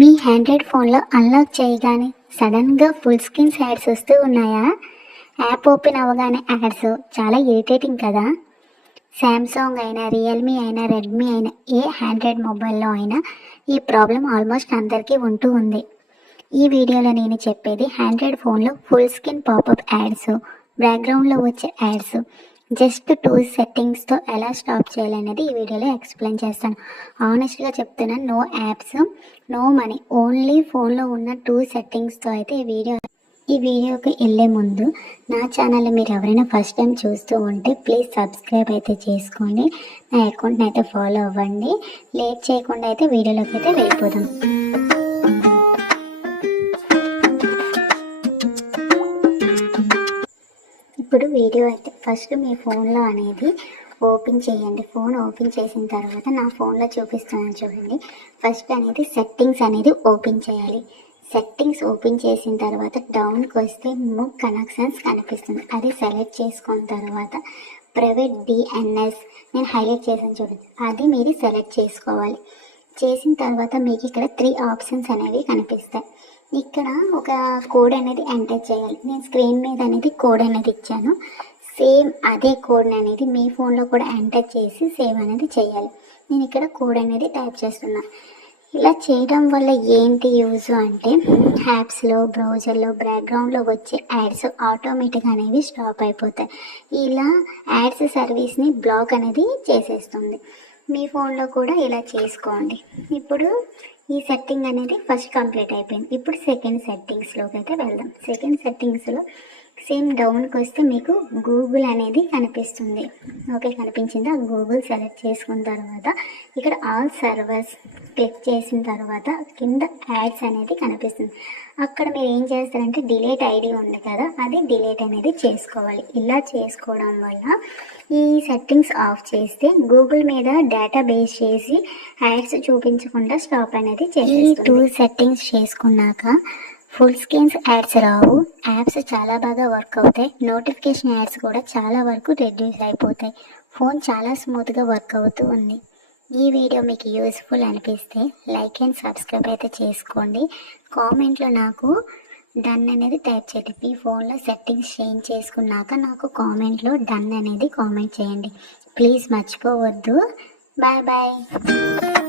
మీ Android ఫోన్లో unlock చేయగానే సడన్గా ఫుల్ స్క్రీన్ యాడ్స్ వస్తూ ఉన్నాయా? యాప్ ఓపెన్ అవ్వగానే యాడ్స్ చాలా ఇరిటేటింగ్ కదా. శాంసంగ్ అయినా, రియల్మీ అయినా, రెడ్మీ అయినా, ఏ ఆండ్రాయిడ్ మొబైల్లో అయినా ఈ ప్రాబ్లం ఆల్మోస్ట్ అందరికీ ఉంటూ ఉంది. ఈ వీడియోలో నేను చెప్పేది ఆండ్రాయిడ్ ఫోన్లో ఫుల్ స్క్రీన్ పాపప్ యాడ్స్, బ్యాక్గ్రౌండ్లో వచ్చే యాడ్స్ జస్ట్ 2 సెట్టింగ్స్తో ఎలా స్టాప్ చేయాలనేది ఈ వీడియోలో ఎక్స్ప్లెయిన్ చేస్తాను. ఆనెస్ట్గా చెప్తున్నాను, no apps, no money, only ఫోన్లో ఉన్న 2 సెట్టింగ్స్తో అయితే ఈ వీడియోకి వెళ్ళే ముందు నా ఛానల్ని మీరు ఎవరైనా ఫస్ట్ టైం చూస్తూ ఉంటే ప్లీజ్ సబ్స్క్రైబ్ అయితే చేసుకోండి, నా అకౌంట్ని అయితే ఫాలో అవ్వండి. లేట్ చేయకుండా అయితే వీడియోలోకి అయితే వెళ్ళిపోదాం. ఇప్పుడు వీడియో అయితే ఫస్ట్ మీ ఫోన్లో అనేది ఓపెన్ చేయండి. ఫోన్ ఓపెన్ చేసిన తర్వాత నా ఫోన్లో చూపిస్తున్నాను చూడండి. ఫస్ట్ అనేది సెట్టింగ్స్ అనేది ఓపెన్ చేయాలి. సెట్టింగ్స్ ఓపెన్ చేసిన తర్వాత డౌన్కి వస్తే మూవ్ కనెక్షన్స్ కనిపిస్తుంది. అది సెలెక్ట్ చేసుకున్న తర్వాత ప్రైవేట్ డిఎన్ఎస్ నేను హైలైట్ చేసాను చూడండి, అది మీరు సెలెక్ట్ చేసుకోవాలి. చేసిన తర్వాత మీకు ఇక్కడ 3 ఆప్షన్స్ అనేవి కనిపిస్తాయి. ఇక్కడ ఒక కోడ్ అనేది ఎంటర్ చేయాలి. నేను స్క్రీన్ మీద అనేది కోడ్ అనేది ఇచ్చాను. సేమ్ అదే కోడ్ అనేది మీ ఫోన్లో కూడా ఎంటర్ చేసి సేవ్ అనేది చేయాలి. నేను ఇక్కడ కోడ్ అనేది టైప్ చేస్తున్నాను. ఇలా చేయడం వల్ల ఏంటి యూజ్ అంటే యాప్స్లో, బ్రౌజర్లో, బ్యాక్గ్రౌండ్లో వచ్చే యాడ్స్ ఆటోమేటిక్గా అనేవి స్టాప్ అయిపోతాయి. ఇలా యాడ్స్ సర్వీస్ని బ్లాక్ అనేది చేసేస్తుంది. మీ ఫోన్లో కూడా ఇలా చేసుకోండి. ఇప్పుడు ఈ సెట్టింగ్ అనేది ఫస్ట్ కంప్లీట్ అయిపోయింది. ఇప్పుడు సెకండ్ సెట్టింగ్స్లోకి అయితే వెళ్దాం. సెకండ్ సెట్టింగ్స్లో సేమ్ డౌన్కి వస్తే మీకు గూగుల్ అనేది కనిపిస్తుంది. ఓకే, కనిపించింది. ఆ గూగుల్ సెలెక్ట్ చేసుకున్న తర్వాత ఇక్కడ ఆల్ సర్వర్స్ క్లిక్ చేసిన తర్వాత కింద యాడ్స్ అనేది కనిపిస్తుంది. అక్కడ మీరు ఏం చేస్తారంటే డిలీట్ ఐడి ఉంది కదా, అది డిలీట్ అనేది చేసుకోవాలి. ఇలా చేసుకోవడం వల్ల ఈ సెట్టింగ్స్ ఆఫ్ చేస్తే గూగుల్ మీద డేటా బేస్ చేసి యాడ్స్ చూపించకుండా స్టాప్ అనేది చేసేస్తుంది. ఈ 2 సెట్టింగ్స్ చేసుకున్నాక ఫుల్ స్క్రీన్స్ యాడ్స్ రావు, యాప్స్ చాలా బాగా వర్క్ అవుతాయి, నోటిఫికేషన్ యాడ్స్ కూడా చాలా వరకు రెడ్యూస్ అయిపోతాయి. ఫోన్ చాలా స్మూత్గా వర్క్ అవుతూ ఉంది. ఈ వీడియో మీకు యూస్ఫుల్ అనిపిస్తే లైక్ అండ్ సబ్స్క్రైబ్ అయితే చేసుకోండి. కామెంట్లో నాకు డన్ అనేది టైప్ చేయండి. మీ ఫోన్లో సెట్టింగ్స్ చేంజ్ చేసుకున్నాక నాకు కామెంట్లో డన్ అనేది కామెంట్ చేయండి. ప్లీజ్ మర్చిపోవద్దు. Bye bye.